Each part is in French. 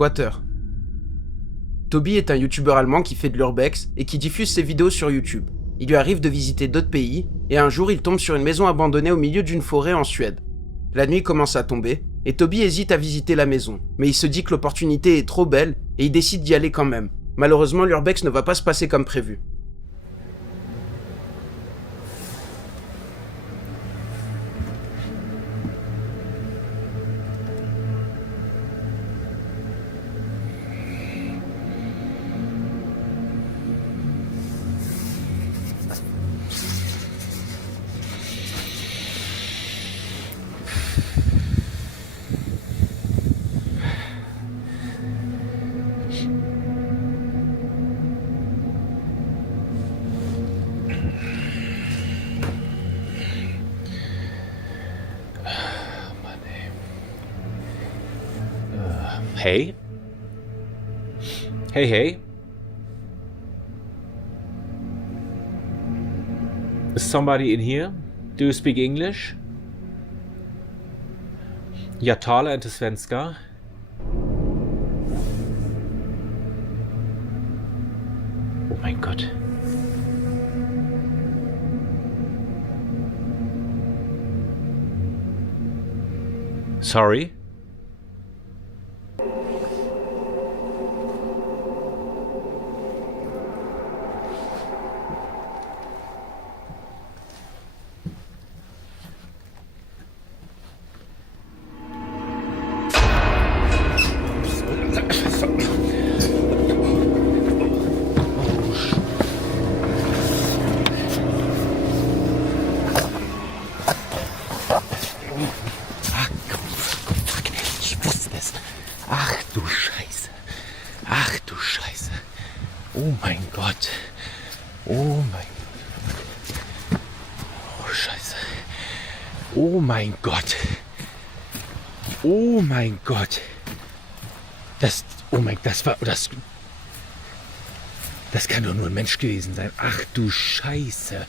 squatter. Toby est un youtubeur allemand qui fait de l'urbex et qui diffuse ses vidéos sur YouTube. Il lui arrive de visiter d'autres pays, et un jour il tombe sur une maison abandonnée au milieu d'une forêt en Suède. La nuit commence à tomber, et Toby hésite à visiter la maison, mais il se dit que l'opportunité est trop belle, et il décide d'y aller quand même. Malheureusement, l'urbex ne va pas se passer comme prévu. Hey? Hey. Is somebody in here? Do you speak English? Jag talar inte svenska. Oh mein Gott. Sorry? Oh mein Gott. Oh Scheiße. Oh mein Gott. Oh mein Gott. Das kann doch nur ein Mensch gewesen sein. Ach du Scheiße.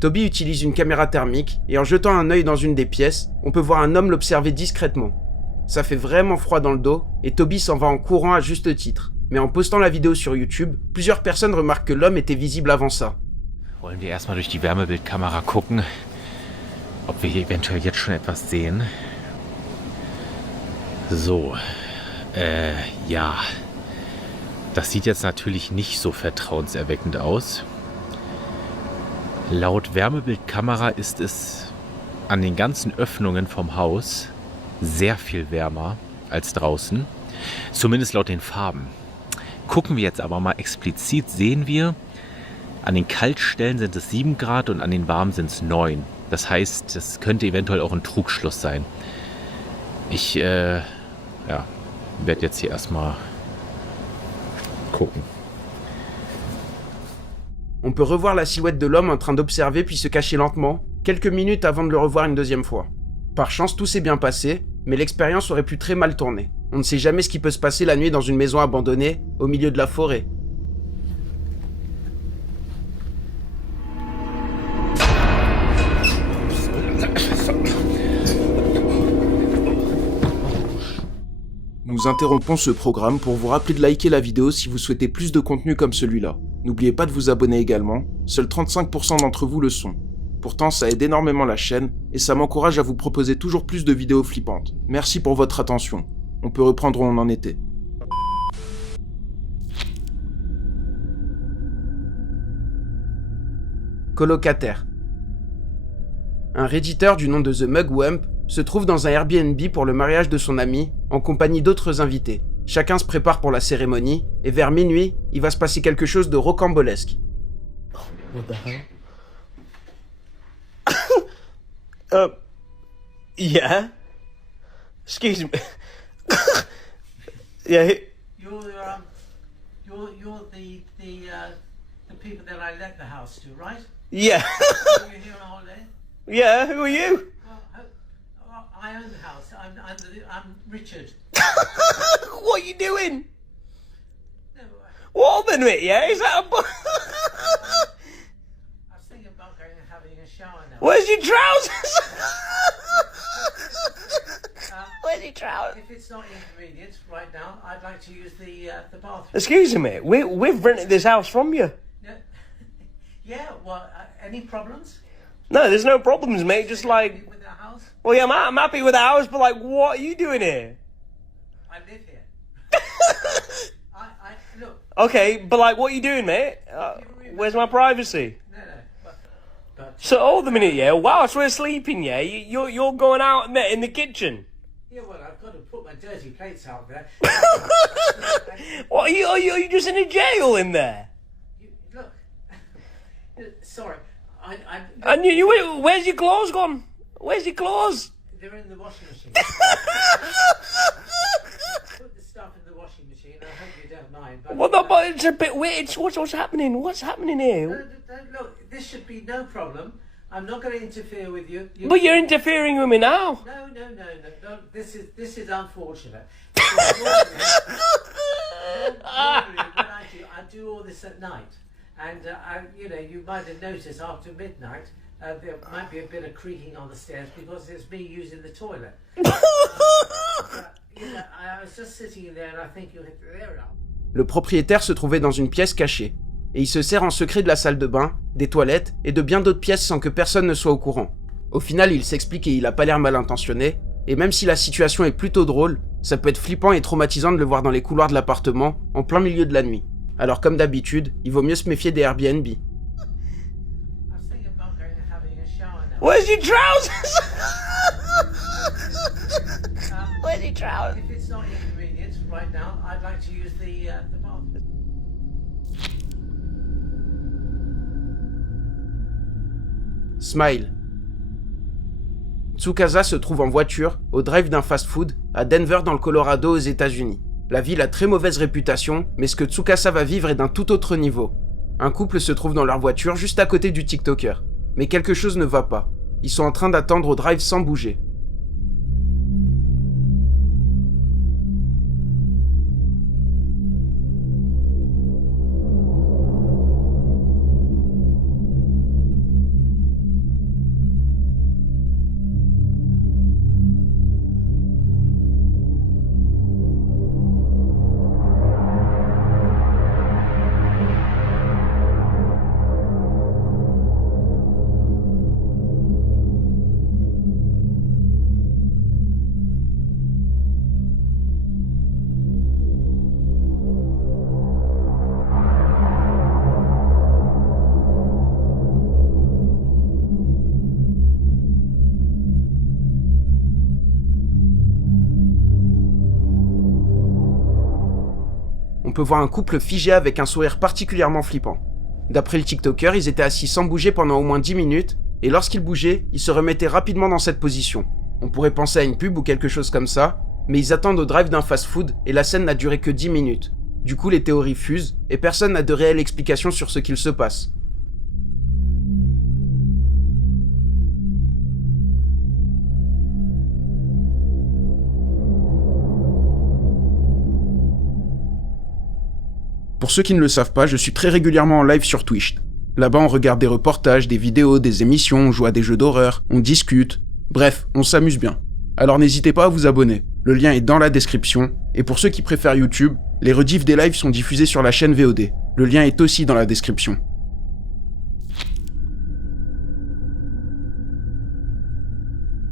Toby utilise une caméra thermique, et en jetant un œil dans une des pièces, on peut voir un homme l'observer discrètement. Ça fait vraiment froid dans le dos, et Toby s'en va en courant à juste titre. Mais en postant la vidéo sur YouTube, plusieurs personnes remarquent que l'homme était visible avant ça. Wollen wir erstmal durch die Wärmebildkamera gucken, ob wir hier eventuell jetzt schon etwas sehen. So, ja. Das sieht jetzt natürlich nicht so vertrauenserweckend aus. Laut Wärmebildkamera ist es an den ganzen Öffnungen vom Haus sehr viel wärmer als draußen. Zumindest laut den Farben. Gucken wir jetzt aber mal explizit, sehen wir, an den Kaltstellen sind es 7 Grad und an den warmen sind es 9. Das heißt, das könnte eventuell auch ein Trugschluss sein. Ich werde jetzt hier erstmal gucken. On peut revoir la silhouette de l'homme en train d'observer puis se cacher lentement, quelques minutes avant de le revoir une deuxième fois. Par chance, tout s'est bien passé, mais l'expérience aurait pu très mal tourner. On ne sait jamais ce qui peut se passer la nuit dans une maison abandonnée, au milieu de la forêt. Nous interrompons ce programme pour vous rappeler de liker la vidéo si vous souhaitez plus de contenu comme celui-là. N'oubliez pas de vous abonner également, seuls 35% d'entre vous le sont. Pourtant, ça aide énormément la chaîne et ça m'encourage à vous proposer toujours plus de vidéos flippantes. Merci pour votre attention. On peut reprendre où on en était. Colocataire. Un redditeur du nom de The Mugwump se trouve dans un Airbnb pour le mariage de son ami, en compagnie d'autres invités. Chacun se prépare pour la cérémonie, et vers minuit, il va se passer quelque chose de rocambolesque. What the hell? Yeah. Excuse me. Yeah. You're the people that I let the house to, right? Yeah. You're here on holiday. Yeah. Who are you? I own the house. I'm Richard. What are you doing? What a minute, yeah? Is that a I was thinking about going and having a shower now. Where's your trousers? Where's your trousers? If it's not inconvenient right now, I'd like to use the bathroom. Excuse me, we've rented this house from you. No. Yeah. Well, any problems? No, there's no problems, mate. Just like, With the house? well, yeah, I'm happy with the house, but like, what are you doing here? I live here. I look. Okay, but like, what are you doing, mate? Where's my privacy? No. But So hold a minute, yeah. Whilst we're sleeping, yeah, you're going out in the kitchen. yeah. Well, I've got to put my dirty plates out there. What are you just in a jail in there? Look. Sorry. And where's your clothes gone? Where's your clothes? They're in the washing machine. Put the stuff in the washing machine. I hope you don't mind. But Well, no, but it's a bit weird. What's happening? What's happening here? Look, this should be no problem. I'm not going to interfere with you. But you're interfering with me now. No. This is unfortunate. Normally, when I do all this at night, and you might have noticed after midnight there might be a bit of creaking on the stairs because it's me using the toilet. I was just sitting in there, and I think you hit there now. Le propriétaire se trouvait dans une pièce cachée, et il se sert en secret de la salle de bain, des toilettes et de bien d'autres pièces sans que personne ne soit au courant. Au final, il s'explique et il a pas l'air mal intentionné, et même si la situation est plutôt drôle, ça peut être flippant et traumatisant de le voir dans les couloirs de l'appartement, en plein milieu de la nuit. Alors comme d'habitude, il vaut mieux se méfier des Airbnb. I was thinking about going and having a shower now. Where's your trousers? Where's your trousers? If it's not inconvenient right now, I'd like to use the bathroom. Smile. Tsukasa se trouve en voiture, au drive d'un fast-food, à Denver dans le Colorado aux États-Unis. La ville a très mauvaise réputation, mais ce que Tsukasa va vivre est d'un tout autre niveau. Un couple se trouve dans leur voiture juste à côté du TikToker. Mais quelque chose ne va pas. Ils sont en train d'attendre au drive sans bouger. On peut voir un couple figé avec un sourire particulièrement flippant. D'après le TikToker, ils étaient assis sans bouger pendant au moins 10 minutes, et lorsqu'ils bougeaient, ils se remettaient rapidement dans cette position. On pourrait penser à une pub ou quelque chose comme ça, mais ils attendent au drive d'un fast-food et la scène n'a duré que 10 minutes. Du coup, les théories fusent, et personne n'a de réelle explication sur ce qu'il se passe. Pour ceux qui ne le savent pas, je suis très régulièrement en live sur Twitch. Là-bas, on regarde des reportages, des vidéos, des émissions, on joue à des jeux d'horreur, on discute. Bref, on s'amuse bien. Alors n'hésitez pas à vous abonner. Le lien est dans la description. Et pour ceux qui préfèrent YouTube, les rediffs des lives sont diffusés sur la chaîne VOD. Le lien est aussi dans la description.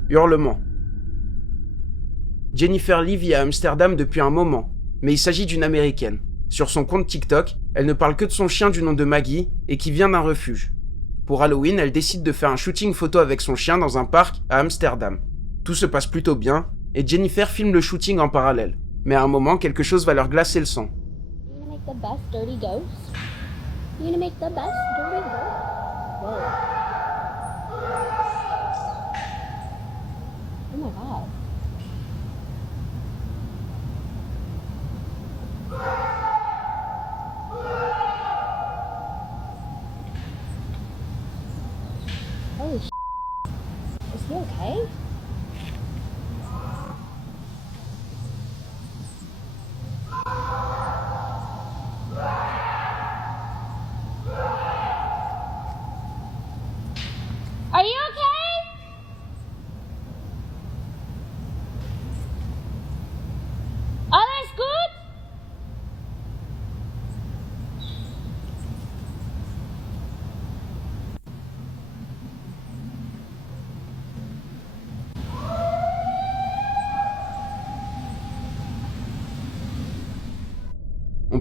Hurlement. Jennifer Lee vit à Amsterdam depuis un moment, mais il s'agit d'une américaine. Sur son compte TikTok, elle ne parle que de son chien du nom de Maggie et qui vient d'un refuge. Pour Halloween, elle décide de faire un shooting photo avec son chien dans un parc à Amsterdam. Tout se passe plutôt bien et Jennifer filme le shooting en parallèle. Mais à un moment, quelque chose va leur glacer le sang. You gonna make the best dirty ghost? You gonna make the best dirty ghost? Whoa. Oh my god. Holy sh**. Is he okay? Are you okay?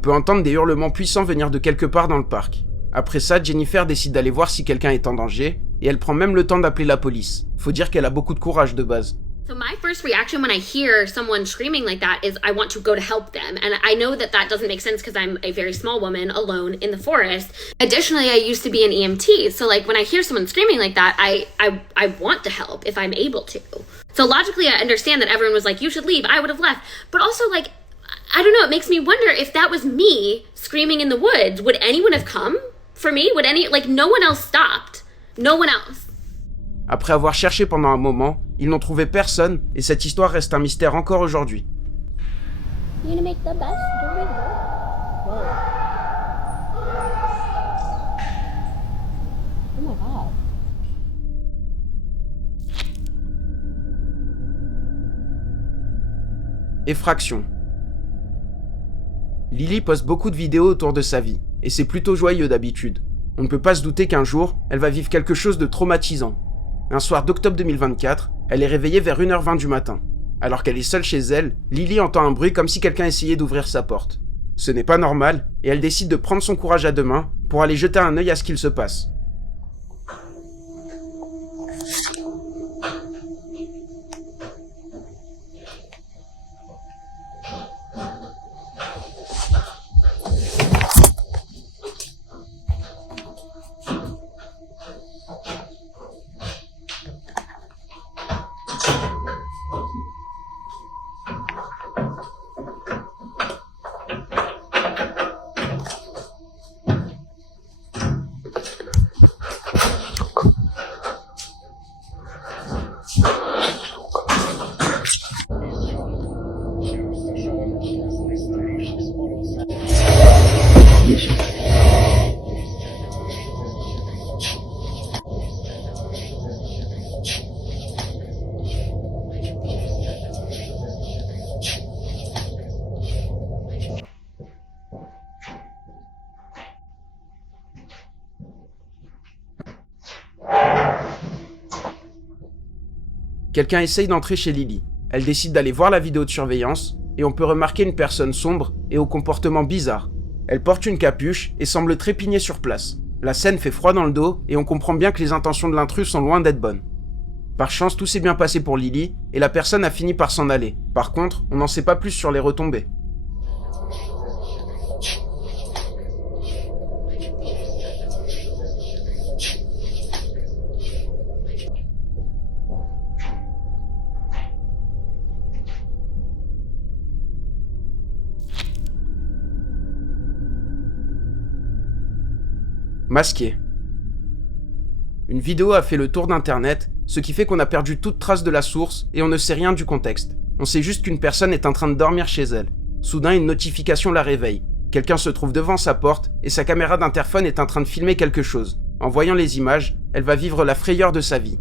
peut entendre des hurlements puissants venir de quelque part dans le parc. Après ça, Jennifer décide d'aller voir si quelqu'un est en danger, et elle prend même le temps d'appeler la police. Faut dire qu'elle a beaucoup de courage de base. So my first reaction when I hear someone screaming like that is I want to go to help them. And I know that that doesn't make sense because I'm a very small woman alone in the forest. Additionally, I used to be an EMT. So like when I hear someone screaming like that, I want to help if I'm able to. So logically, I understand that everyone was like, you should leave. I would have left. But also like, I don't know, it makes me wonder if that was me screaming in the woods, would anyone have come for me? No one else stopped. No one else. Après avoir cherché pendant un moment, ils n'ont trouvé personne et cette histoire reste un mystère encore aujourd'hui. You gonna make the best dirty work? Whoa. Oh my god. Effraction. Lily poste beaucoup de vidéos autour de sa vie, et c'est plutôt joyeux d'habitude. On ne peut pas se douter qu'un jour, elle va vivre quelque chose de traumatisant. Un soir d'octobre 2024, elle est réveillée vers 1h20 du matin. Alors qu'elle est seule chez elle, Lily entend un bruit comme si quelqu'un essayait d'ouvrir sa porte. Ce n'est pas normal, et elle décide de prendre son courage à deux mains pour aller jeter un œil à ce qu'il se passe. Quelqu'un essaye d'entrer chez Lily. Elle décide d'aller voir la vidéo de surveillance, et on peut remarquer une personne sombre et au comportement bizarre. Elle porte une capuche et semble trépigner sur place. La scène fait froid dans le dos, et on comprend bien que les intentions de l'intrus sont loin d'être bonnes. Par chance, tout s'est bien passé pour Lily, et la personne a fini par s'en aller. Par contre, on n'en sait pas plus sur les retombées. Masqué. Une vidéo a fait le tour d'internet, ce qui fait qu'on a perdu toute trace de la source et on ne sait rien du contexte. On sait juste qu'une personne est en train de dormir chez elle. Soudain, une notification la réveille. Quelqu'un se trouve devant sa porte et sa caméra d'interphone est en train de filmer quelque chose. En voyant les images, elle va vivre la frayeur de sa vie.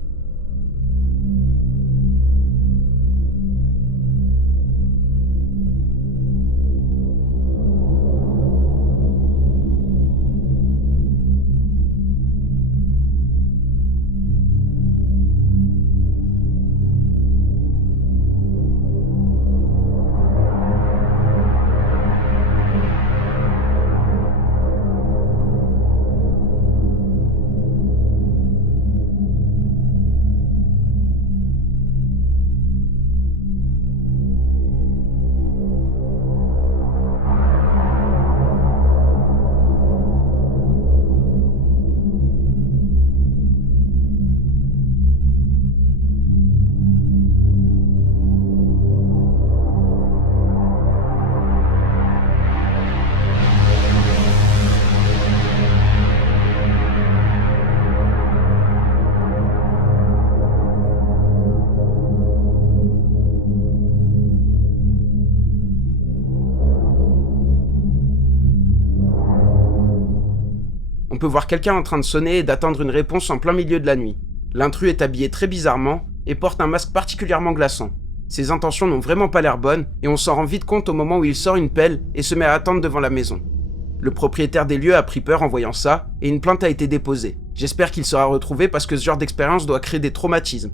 On peut voir quelqu'un en train de sonner et d'attendre une réponse en plein milieu de la nuit. L'intrus est habillé très bizarrement et porte un masque particulièrement glaçant. Ses intentions n'ont vraiment pas l'air bonnes et on s'en rend vite compte au moment où il sort une pelle et se met à attendre devant la maison. Le propriétaire des lieux a pris peur en voyant ça et une plainte a été déposée. J'espère qu'il sera retrouvé parce que ce genre d'expérience doit créer des traumatismes.